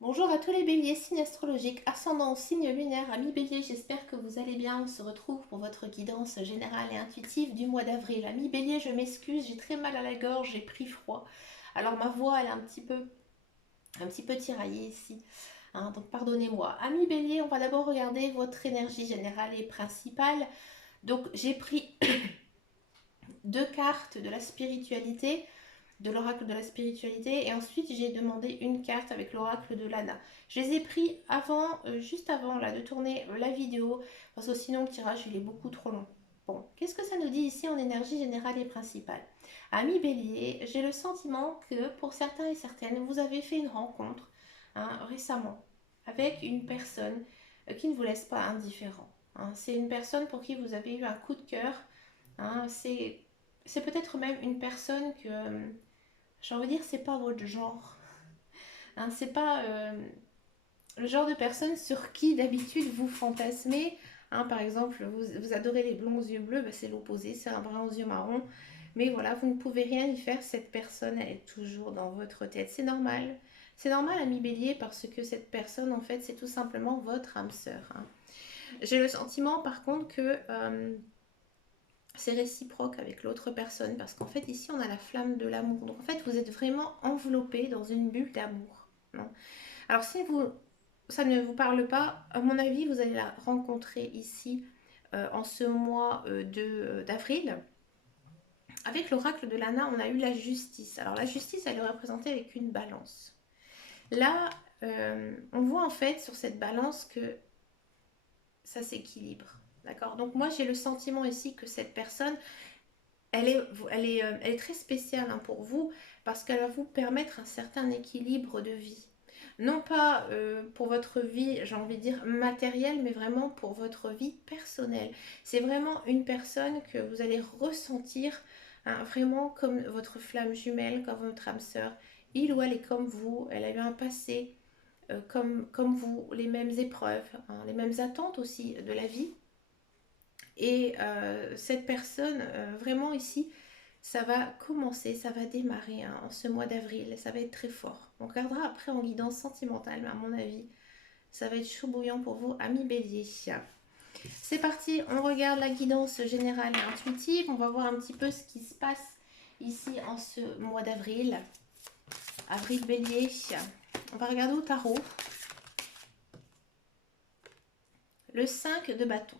Bonjour à tous les béliers, signes astrologiques, ascendant, signe lunaire, amis béliers, j'espère que vous allez bien. On se retrouve pour votre guidance générale et intuitive du mois d'avril. Amis béliers, je m'excuse, j'ai très mal à la gorge, j'ai pris froid. Alors ma voix, elle est un petit peu tiraillée ici, hein, donc pardonnez-moi. Amis béliers, on va d'abord regarder votre énergie générale et principale. Donc j'ai pris deux cartes de la spiritualité, de l'oracle de la spiritualité, et ensuite j'ai demandé une carte avec l'oracle de l'Anna. Je les ai pris avant, juste avant là, de tourner la vidéo, parce que sinon le tirage il est beaucoup trop long. Bon, qu'est-ce que ça nous dit ici en énergie générale et principale? Ami Bélier, j'ai le sentiment que pour certains et certaines, vous avez fait une rencontre, hein, récemment avec une personne qui ne vous laisse pas indifférent, hein. C'est une personne pour qui vous avez eu un coup de cœur, hein. C'est peut-être même une personne que, j'ai envie de dire, c'est pas votre genre, hein. C'est pas le genre de personne sur qui d'habitude vous fantasmez, hein. Par exemple, vous adorez les blonds aux yeux bleus, ben c'est l'opposé, c'est un brun aux yeux marrons. Mais voilà, vous ne pouvez rien y faire, cette personne elle est toujours dans votre tête. C'est normal. C'est normal, ami Bélier, parce que cette personne, en fait, c'est tout simplement votre âme sœur, hein. J'ai le sentiment, par contre, que c'est réciproque avec l'autre personne, parce qu'en fait, ici, on a la flamme de l'amour. Donc, en fait, vous êtes vraiment enveloppé dans une bulle d'amour, non? Alors, si ça ne vous parle pas, à mon avis, vous allez la rencontrer ici en ce mois d'avril. Avec l'oracle de Lana, on a eu la justice. Alors, la justice, elle est représentée avec une balance. Là, on voit en fait sur cette balance que ça s'équilibre. D'accord. Donc, moi, j'ai le sentiment ici que cette personne, elle est très spéciale, hein, pour vous, parce qu'elle va vous permettre un certain équilibre de vie. Non pas pour votre vie, j'ai envie de dire matérielle, mais vraiment pour votre vie personnelle. C'est vraiment une personne que vous allez ressentir, hein, vraiment comme votre flamme jumelle, comme votre âme sœur. Il ou elle est comme vous, elle a eu un passé comme vous, les mêmes épreuves, hein, les mêmes attentes aussi de la vie. Et cette personne, vraiment ici, ça va commencer, ça va démarrer, hein, en ce mois d'avril, ça va être très fort. On regardera après en guidance sentimentale, mais à mon avis, ça va être chaud bouillant pour vous, amis bélier. C'est parti, on regarde la guidance générale et intuitive. On va voir un petit peu ce qui se passe ici en ce mois d'avril. Avril bélier. On va regarder au tarot. Le 5 de bâton.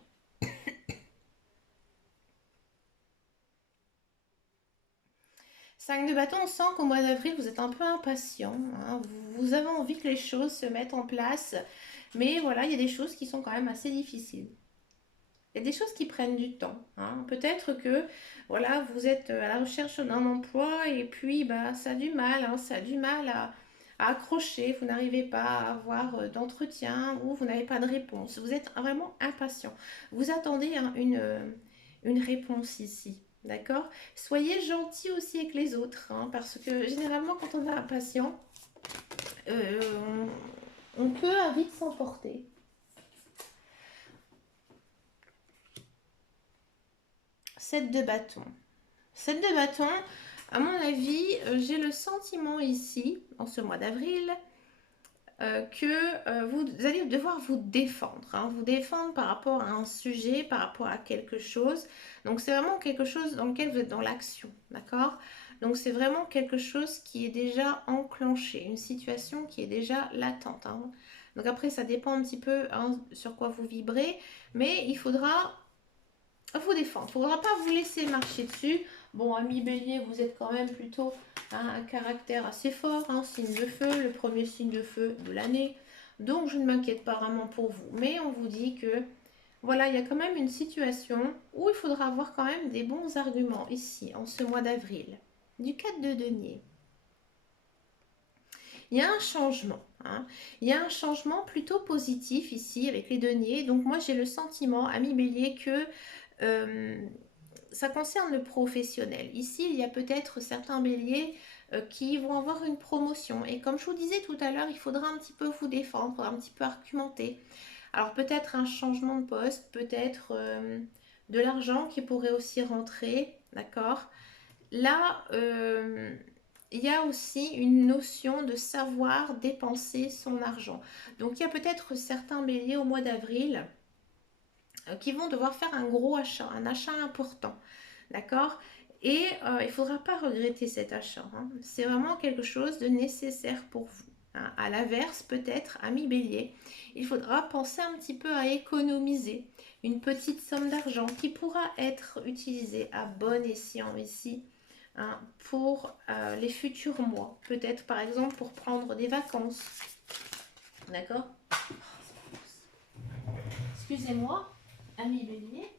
5 de bâton, on sent qu'au mois d'avril, vous êtes un peu impatient, hein. Vous avez envie que les choses se mettent en place. Mais voilà, il y a des choses qui sont quand même assez difficiles. Il y a des choses qui prennent du temps, hein. Peut-être que voilà, vous êtes à la recherche d'un emploi et puis bah, ça a du mal, hein, ça a du mal à accrocher. Vous n'arrivez pas à avoir d'entretien ou vous n'avez pas de réponse. Vous êtes vraiment impatient. Vous attendez, hein, une réponse ici. D'accord. Soyez gentil aussi avec les autres, hein, parce que généralement, quand on est impatient, on peut vite s'emporter. 7 de bâton. 7 de bâton, à mon avis, j'ai le sentiment ici, en ce mois d'avril, que vous allez devoir vous défendre, hein, vous défendre par rapport à un sujet, par rapport à quelque chose. Donc c'est vraiment quelque chose dans lequel vous êtes dans l'action, d'accord? Donc c'est vraiment quelque chose qui est déjà enclenché, une situation qui est déjà latente, hein. Donc après ça dépend un petit peu, hein, sur quoi vous vibrez, mais il faudra vous défendre. Il ne faudra pas vous laisser marcher dessus. Bon, ami bélier, vous êtes quand même plutôt, hein, un caractère assez fort, hein, signe de feu, le premier signe de feu de l'année. Donc, je ne m'inquiète pas vraiment pour vous. Mais on vous dit que, voilà, il y a quand même une situation où il faudra avoir quand même des bons arguments ici, en ce mois d'avril. Du 4 de denier. Il y a un changement, hein. Il y a un changement plutôt positif ici avec les deniers. Donc, moi, j'ai le sentiment, ami bélier, que euh, ça concerne le professionnel. Ici, il y a peut-être certains béliers qui vont avoir une promotion. Et comme je vous disais tout à l'heure, il faudra un petit peu vous défendre, un petit peu argumenter. Alors peut-être un changement de poste, peut-être de l'argent qui pourrait aussi rentrer, d'accord? Là, il y a aussi une notion de savoir dépenser son argent. Donc il y a peut-être certains béliers au mois d'avril qui vont devoir faire un gros achat, un achat important. D'accord? Et il ne faudra pas regretter cet achat, hein. C'est vraiment quelque chose de nécessaire pour vous, hein. À l'inverse, peut-être, ami bélier, il faudra penser un petit peu à économiser une petite somme d'argent qui pourra être utilisée à bon escient ici, hein, pour les futurs mois. Peut-être par exemple pour prendre des vacances. D'accord? Excusez-moi, ami bélier.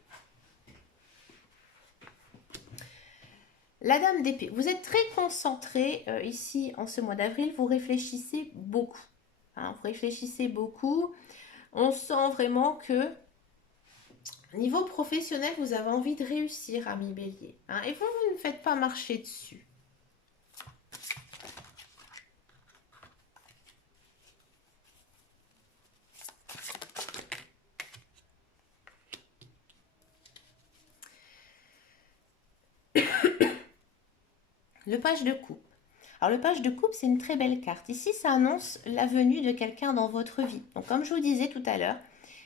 La dame d'épée, vous êtes très concentré ici en ce mois d'avril, vous réfléchissez beaucoup, hein, vous réfléchissez beaucoup. On sent vraiment que niveau professionnel, vous avez envie de réussir, ami bélier, hein, et vous ne faites pas marcher dessus. Le page de coupe. Alors le page de coupe, c'est une très belle carte. Ici, ça annonce la venue de quelqu'un dans votre vie. Donc comme je vous disais tout à l'heure,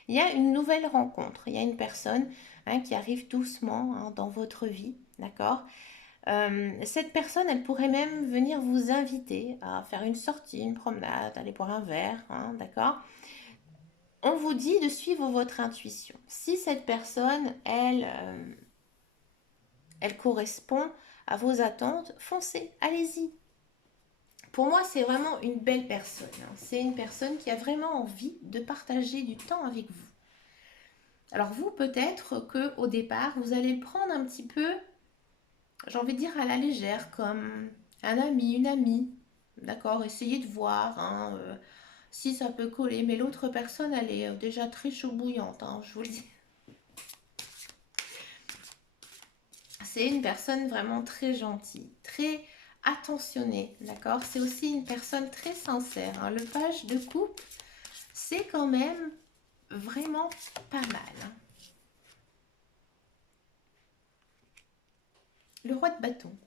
il y a une nouvelle rencontre. Il y a une personne, hein, qui arrive doucement, hein, dans votre vie. D'accord? Cette personne, elle pourrait même venir vous inviter à faire une sortie, une promenade, aller boire un verre, hein, d'accord? On vous dit de suivre votre intuition. Si cette personne, elle correspond à vos attentes, foncez, allez-y. Pour moi, c'est vraiment une belle personne, hein. C'est une personne qui a vraiment envie de partager du temps avec vous. Alors vous, peut-être que au départ, vous allez le prendre un petit peu, j'ai envie de dire à la légère, comme un ami, une amie. D'accord? Essayez de voir, hein, si ça peut coller. Mais l'autre personne, elle est déjà très chaud bouillante, hein, je vous le dis. C'est une personne vraiment très gentille, très attentionnée, d'accord? C'est aussi une personne très sincère, hein. Le page de coupe, c'est quand même vraiment pas mal, hein. Le roi de bâton.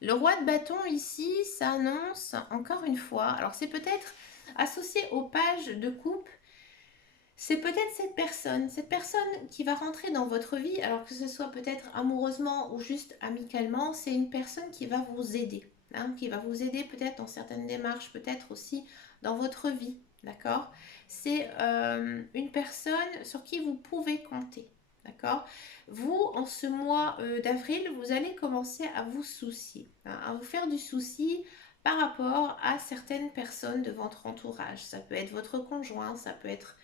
Le roi de bâton ici s'annonce encore une fois, alors c'est peut-être associé au page de coupe, c'est peut-être cette personne qui va rentrer dans votre vie, alors que ce soit peut-être amoureusement ou juste amicalement, c'est une personne qui va vous aider, hein, qui va vous aider peut-être dans certaines démarches, peut-être aussi dans votre vie, d'accord? C'est une personne sur qui vous pouvez compter, d'accord? Vous, en ce mois d'avril, vous allez commencer à vous soucier, hein, à vous faire du souci par rapport à certaines personnes de votre entourage. Ça peut être votre conjoint, ça peut être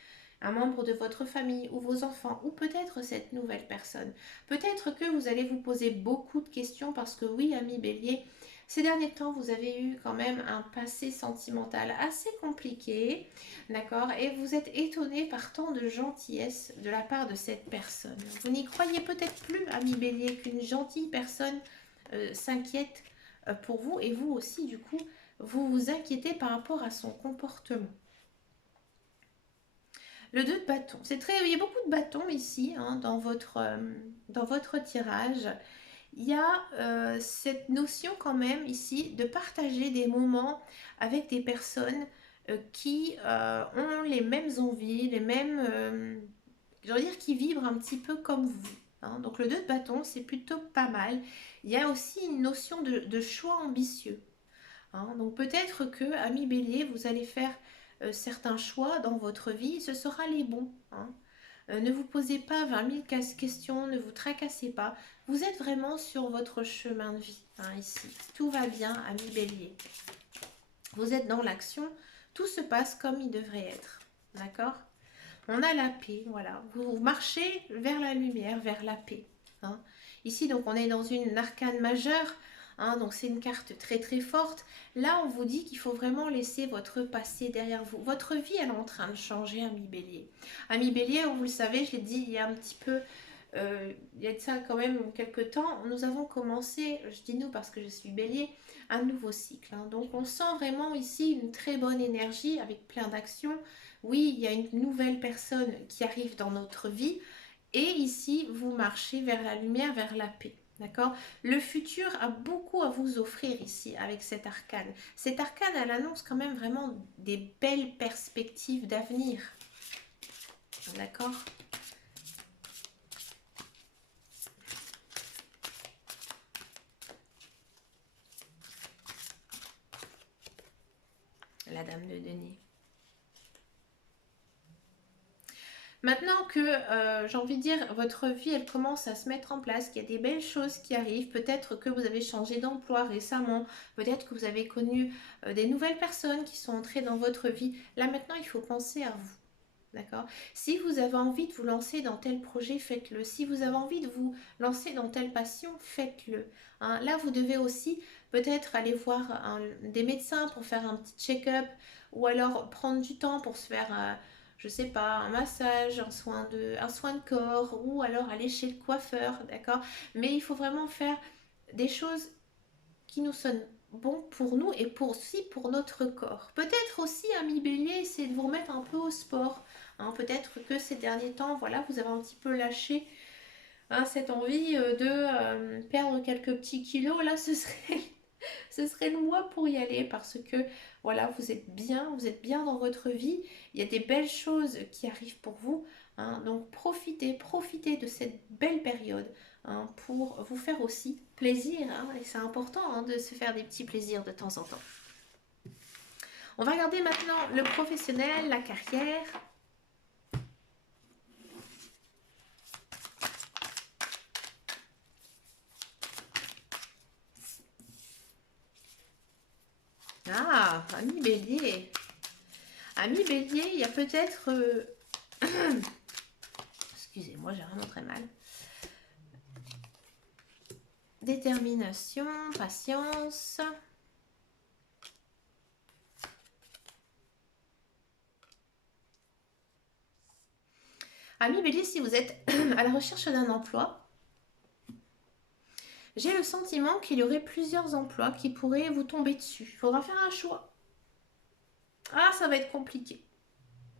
un membre de votre famille ou vos enfants, ou peut-être cette nouvelle personne. Peut-être que vous allez vous poser beaucoup de questions parce que oui, ami bélier, ces derniers temps, vous avez eu quand même un passé sentimental assez compliqué, d'accord? Et vous êtes étonné par tant de gentillesse de la part de cette personne. Vous n'y croyez peut-être plus, ami bélier, qu'une gentille personne s'inquiète pour vous, et vous aussi, du coup, vous vous inquiétez par rapport à son comportement. Le 2 de bâton, il y a beaucoup de bâtons ici, hein, dans votre tirage. Il y a cette notion quand même ici de partager des moments avec des personnes qui ont les mêmes envies, les mêmes, je veux dire, qui vibrent un petit peu comme vous, hein. Donc le 2 de bâton, c'est plutôt pas mal. Il y a aussi une notion de choix ambitieux, hein. Donc peut-être que, ami bélier, vous allez faire certains choix dans votre vie, ce sera les bons, hein. Ne vous posez pas 20 000 questions, ne vous tracassez pas. Vous êtes vraiment sur votre chemin de vie, hein, ici. Tout va bien, ami bélier. Vous êtes dans l'action, tout se passe comme il devrait être, d'accord? On a la paix, voilà. Vous marchez vers la lumière, vers la paix, hein. Ici, donc, on est dans une arcane majeure, hein, donc c'est une carte très très forte. Là, on vous dit qu'il faut vraiment laisser votre passé derrière vous. Votre vie, elle est en train de changer, ami bélier. Ami bélier, vous le savez, je l'ai dit il y a un petit peu, il y a de ça quand même quelques temps, nous avons commencé, je dis nous parce que je suis bélier, un nouveau cycle, hein. Donc on sent vraiment ici une très bonne énergie avec plein d'actions. Oui, il y a une nouvelle personne qui arrive dans notre vie, et ici vous marchez vers la lumière, vers la paix, D'accord? Le futur a beaucoup à vous offrir ici avec cet arcane. Cet arcane, elle annonce quand même vraiment des belles perspectives d'avenir. D'accord? La dame de denier. Maintenant que, j'ai envie de dire, votre vie, elle commence à se mettre en place, qu'il y a des belles choses qui arrivent, peut-être que vous avez changé d'emploi récemment, peut-être que vous avez connu des nouvelles personnes qui sont entrées dans votre vie. Là, maintenant, il faut penser à vous. D'accord? Si vous avez envie de vous lancer dans tel projet, faites-le. Si vous avez envie de vous lancer dans telle passion, faites-le. Hein, là, vous devez aussi peut-être aller voir des médecins pour faire un petit check-up ou alors prendre du temps pour se faire, je sais pas, un massage, un soin de corps ou alors aller chez le coiffeur, d'accord? Mais il faut vraiment faire des choses qui nous sonnent bon pour nous et aussi pour notre corps. Peut-être aussi, ami Bélier, c'est de vous remettre un peu au sport. Hein, peut-être que ces derniers temps, voilà, vous avez un petit peu lâché cette envie de perdre quelques petits kilos. Là, ce serait le mois pour y aller parce que voilà, vous êtes bien dans votre vie. Il y a des belles choses qui arrivent pour vous. Hein, donc profitez de cette belle période hein, pour vous faire aussi plaisir. Hein, et c'est important hein, de se faire des petits plaisirs de temps en temps. On va regarder maintenant le professionnel, la carrière. Ah, ami Bélier. Ami Bélier, il y a peut-être... Excusez-moi, j'ai vraiment très mal. Détermination, patience. Ami Bélier, si vous êtes à la recherche d'un emploi, j'ai le sentiment qu'il y aurait plusieurs emplois qui pourraient vous tomber dessus. Il faudra faire un choix. Ah, ça va être compliqué.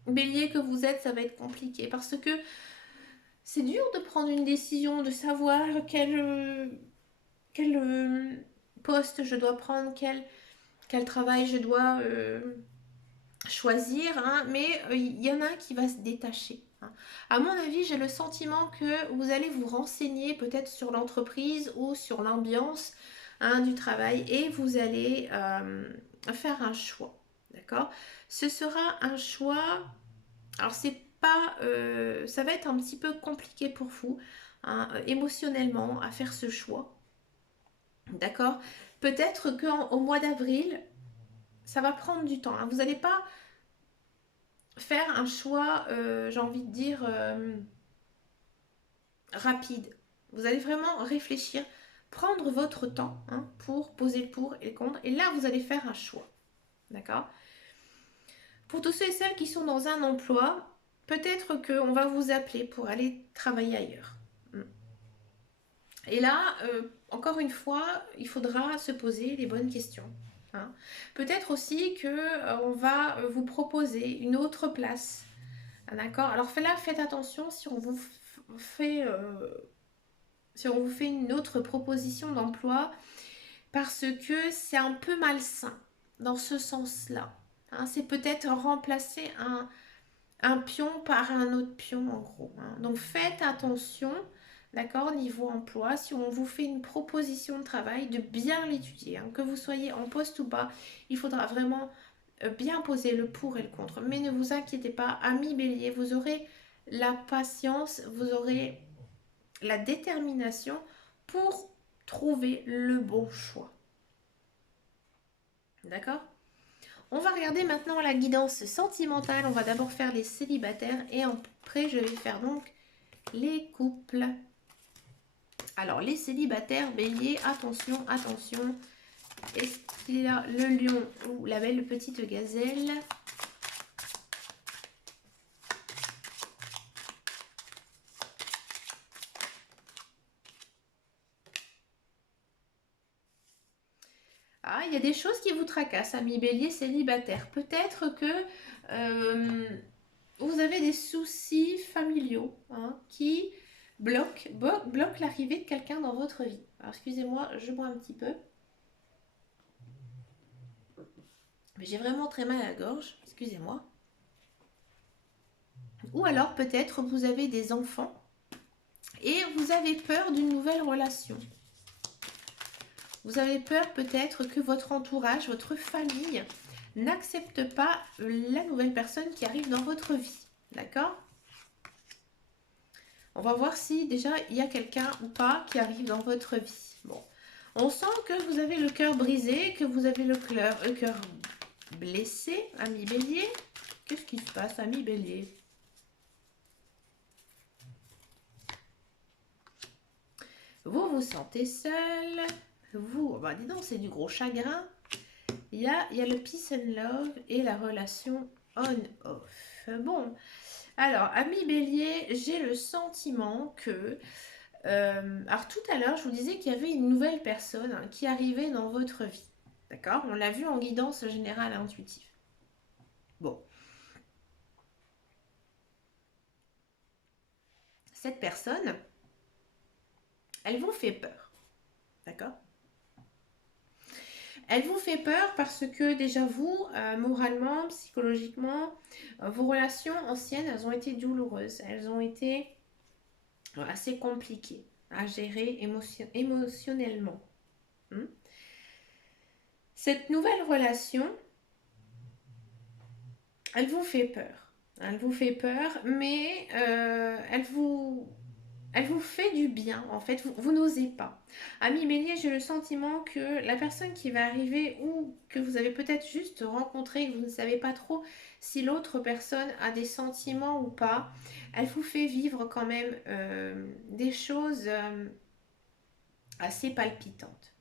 Bélier que vous êtes, ça va être compliqué parce que c'est dur de prendre une décision, de savoir quel poste je dois prendre, quel travail je dois choisir, hein, mais il y en a un qui va se détacher. Hein. À mon avis, j'ai le sentiment que vous allez vous renseigner peut-être sur l'entreprise ou sur l'ambiance hein, du travail et vous allez faire un choix. D'accord? Ce sera un choix. Alors, c'est pas. Ça va être un petit peu compliqué pour vous, hein, émotionnellement, à faire ce choix. D'accord? Peut-être qu'au mois d'avril, ça va prendre du temps. Hein. Vous n'allez pas faire un choix, j'ai envie de dire, rapide. Vous allez vraiment réfléchir, prendre votre temps hein, pour poser le pour et le contre. Et là, vous allez faire un choix. D'accord? Pour tous ceux et celles qui sont dans un emploi, peut-être qu'on va vous appeler pour aller travailler ailleurs. Et là, encore une fois, il faudra se poser les bonnes questions. Hein. Peut-être aussi qu'on va vous proposer une autre place. D'accord? Alors là, faites attention si on vous fait, une autre proposition d'emploi parce que c'est un peu malsain dans ce sens-là. Hein, c'est peut-être remplacer un pion par un autre pion en gros. Hein. Donc faites attention, d'accord, niveau emploi, si on vous fait une proposition de travail, de bien l'étudier. Hein. Que vous soyez en poste ou pas, il faudra vraiment bien poser le pour et le contre. Mais ne vous inquiétez pas, amis Bélier, vous aurez la patience, vous aurez la détermination pour trouver le bon choix. D'accord? On va regarder maintenant la guidance sentimentale. On va d'abord faire les célibataires et après je vais faire donc les couples. Alors les célibataires, Bélier, attention, attention. Est-ce qu'il y a le lion ou la belle petite gazelle? Ah, il y a des choses qui vous tracassent, amis Bélier célibataire. Peut-être que vous avez des soucis familiaux hein, qui bloque l'arrivée de quelqu'un dans votre vie. Alors, excusez-moi, je bois un petit peu. Mais j'ai vraiment très mal à la gorge, excusez-moi. Ou alors, peut-être, vous avez des enfants et vous avez peur d'une nouvelle relation. Vous avez peur peut-être que votre entourage, votre famille n'accepte pas la nouvelle personne qui arrive dans votre vie. D'accord? On va voir si déjà il y a quelqu'un ou pas qui arrive dans votre vie. Bon, on sent que vous avez le cœur brisé, que vous avez le cœur blessé, ami Bélier. Qu'est-ce qui se passe, ami Bélier? Vous vous sentez seul. Vous, bah dis donc, c'est du gros chagrin. Il y a le peace and love et la relation on-off. Bon, alors, ami Bélier, j'ai le sentiment que... alors, tout à l'heure, je vous disais qu'il y avait une nouvelle personne qui arrivait dans votre vie. D'accord? On l'a vu en guidance générale intuitive. Bon. Cette personne, elle vous fait peur. D'accord? Elle vous fait peur parce que déjà vous, moralement, psychologiquement, vos relations anciennes, elles ont été douloureuses. Elles ont été assez compliquées à gérer émotionnellement. Cette nouvelle relation, elle vous fait peur. Elle vous fait peur, mais elle vous fait du bien, en fait. Vous n'osez pas. Ami Bélier, j'ai le sentiment que la personne qui va arriver ou que vous avez peut-être juste rencontré, que vous ne savez pas trop si l'autre personne a des sentiments ou pas, elle vous fait vivre quand même des choses assez palpitantes.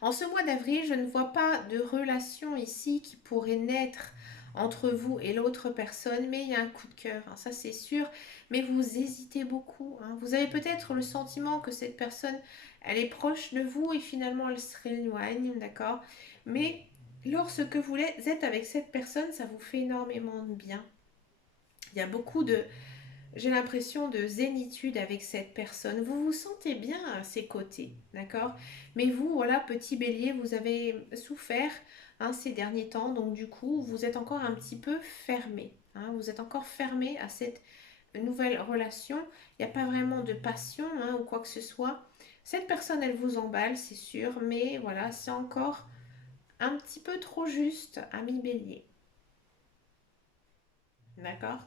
En ce mois d'avril, je ne vois pas de relation ici qui pourrait naître entre vous et l'autre personne, mais il y a un coup de cœur, ça c'est sûr, mais vous hésitez beaucoup. Vous avez peut-être le sentiment que cette personne, elle est proche de vous et finalement elle se éloigne, d'accord? Mais lorsque vous êtes avec cette personne, ça vous fait énormément de bien. Il y a beaucoup de... J'ai l'impression de zénitude avec cette personne. Vous vous sentez bien à ses côtés, d'accord? Mais vous, voilà, petit bélier, vous avez souffert ces derniers temps. Donc du coup, vous êtes encore un petit peu fermé. Vous êtes encore fermé à cette nouvelle relation. Il n'y a pas vraiment de passion ou quoi que ce soit. Cette personne, elle vous emballe, c'est sûr. Mais voilà, c'est encore un petit peu trop juste, ami bélier. D'accord?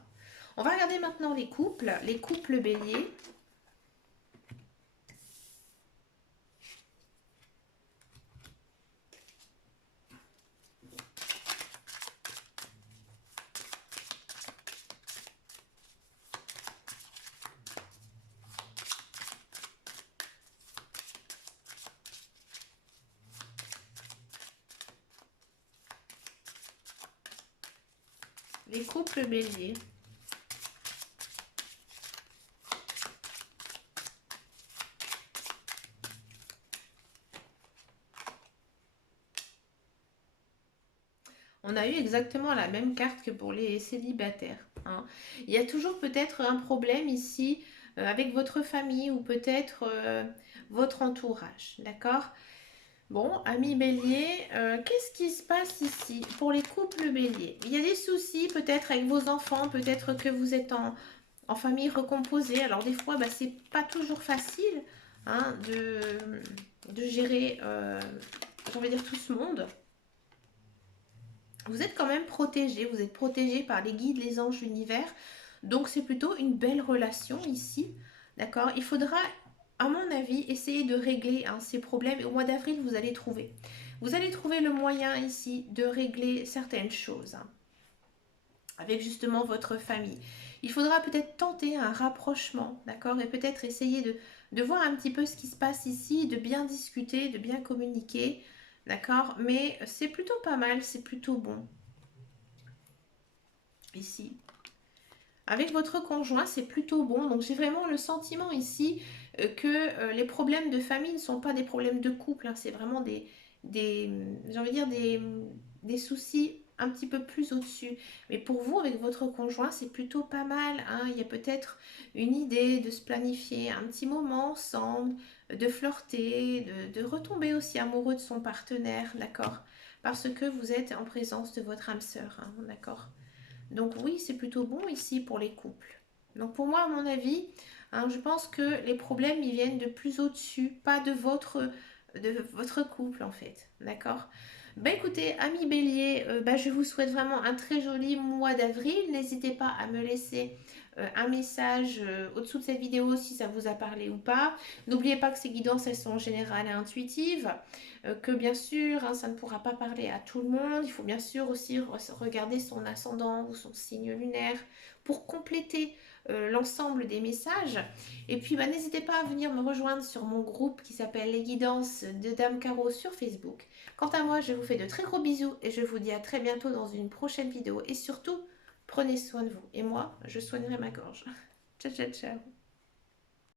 On va regarder maintenant les couples béliers. Les couples béliers. On a eu exactement la même carte que pour les célibataires. Il y a toujours peut-être un problème ici avec votre famille ou peut-être votre entourage. D'accord? Bon, ami bélier, qu'est-ce qui se passe ici pour les couples béliers? Il y a des soucis peut-être avec vos enfants, peut-être que vous êtes en famille recomposée. Alors des fois, c'est pas toujours facile de gérer, j'ai envie de dire, tout ce monde. Vous êtes quand même protégé, vous êtes protégé par les guides, les anges, l'univers. Donc c'est plutôt une belle relation ici. D'accord? Il faudra, à mon avis, essayer de régler ces problèmes. Et au mois d'avril, vous allez trouver. Vous allez trouver le moyen ici de régler certaines choses. Avec justement votre famille. Il faudra peut-être tenter un rapprochement. D'accord? Et peut-être essayer de voir un petit peu ce qui se passe ici, de bien discuter, de bien communiquer. D'accord? Mais c'est plutôt pas mal, c'est plutôt bon. Ici. Avec votre conjoint, c'est plutôt bon. Donc j'ai vraiment le sentiment ici que les problèmes de famille ne sont pas des problèmes de couple. C'est vraiment j'ai envie de dire des soucis un petit peu plus au-dessus. Mais pour vous, avec votre conjoint, c'est plutôt pas mal, hein. Il y a peut-être une idée de se planifier un petit moment ensemble, de flirter, de retomber aussi amoureux de son partenaire, d'accord? Parce que vous êtes en présence de votre âme sœur, hein, d'accord? Donc oui, c'est plutôt bon ici pour les couples. Donc pour moi, à mon avis, hein, je pense que les problèmes, ils viennent de plus au-dessus, pas de votre couple en fait, d'accord? Bah écoutez, amis bélier, bah, je vous souhaite vraiment un très joli mois d'avril. N'hésitez pas à me laisser un message au-dessous de cette vidéo si ça vous a parlé ou pas. N'oubliez pas que ces guidances, elles sont générales et intuitives, que bien sûr, hein, ça ne pourra pas parler à tout le monde. Il faut bien sûr aussi regarder son ascendant ou son signe lunaire pour compléter l'ensemble des messages. Et puis, bah, n'hésitez pas à venir me rejoindre sur mon groupe qui s'appelle Les Guidances de Dame Caro sur Facebook. Quant à moi, je vous fais de très gros bisous et je vous dis à très bientôt dans une prochaine vidéo. Et surtout, prenez soin de vous. Et moi, je soignerai ma gorge. Ciao, ciao, ciao.